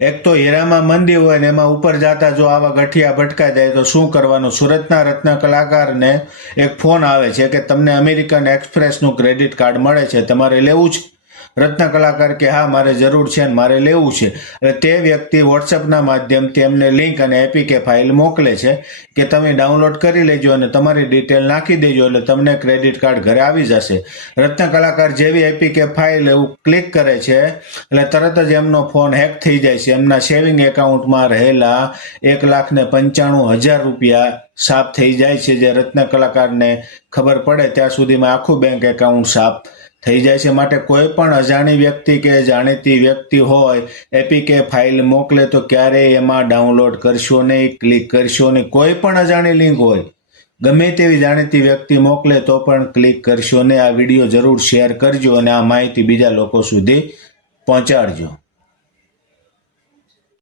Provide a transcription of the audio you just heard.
એક તો હીરામાં મંદી હોય ને એમાં ઉપર જતા જો આવા ગઠિયા ભટકાઈ જાય તો શું કરવાનું? સુરતના રત્ન કલાકારને એક ફોન આવે છે કે તમને અમેરિકન એક્સપ્રેસનું ક્રેડિટ કાર્ડ મળે છે, તમારે લેવું છે? રત્ન કલાકાર કે હા મારે જરૂર છે ને મારે લેવું છે. એટલે તે વ્યક્તિ વોટ્સએપના માધ્યમથી એમને લિંક અને એપીકે ફાઇલ મોકલે છે કે તમે ડાઉનલોડ કરી લેજો અને તમારી ડિટેલ નાખી દેજો એટલે તમને ક્રેડિટ કાર્ડ ઘરે આવી જશે. રત્ન કલાકાર જેવી એપીકે ફાઇલ એવું ક્લિક કરે છે એટલે તરત જ એમનો ફોન હેક થઈ જાય છે. એમના સેવિંગ એકાઉન્ટમાં રહેલા 1,95,000 રૂપિયા સાફ થઈ જાય છે. જે રત્ન કલાકારને ખબર પડે ત્યાં સુધીમાં આખું બેંક એકાઉન્ટ સાફ થઈ જાય છે. માટે કોઈ પણ અજાણી વ્યક્તિ કે જાણીતી વ્યક્તિ હોય એપીકે ફાઇલ મોકલે તો ક્યારેય એમાં ડાઉનલોડ કરશો નહીં, ક્લિક કરશો નહીં. કોઈ પણ અજાણી લિંક હોય, ગમે તેવી જાણીતી વ્યક્તિ મોકલે તો પણ ક્લિક કરશો નહીં. આ વિડીયો જરૂર શેર કરજો અને આ માહિતી બીજા લોકો સુધી પહોંચાડજો.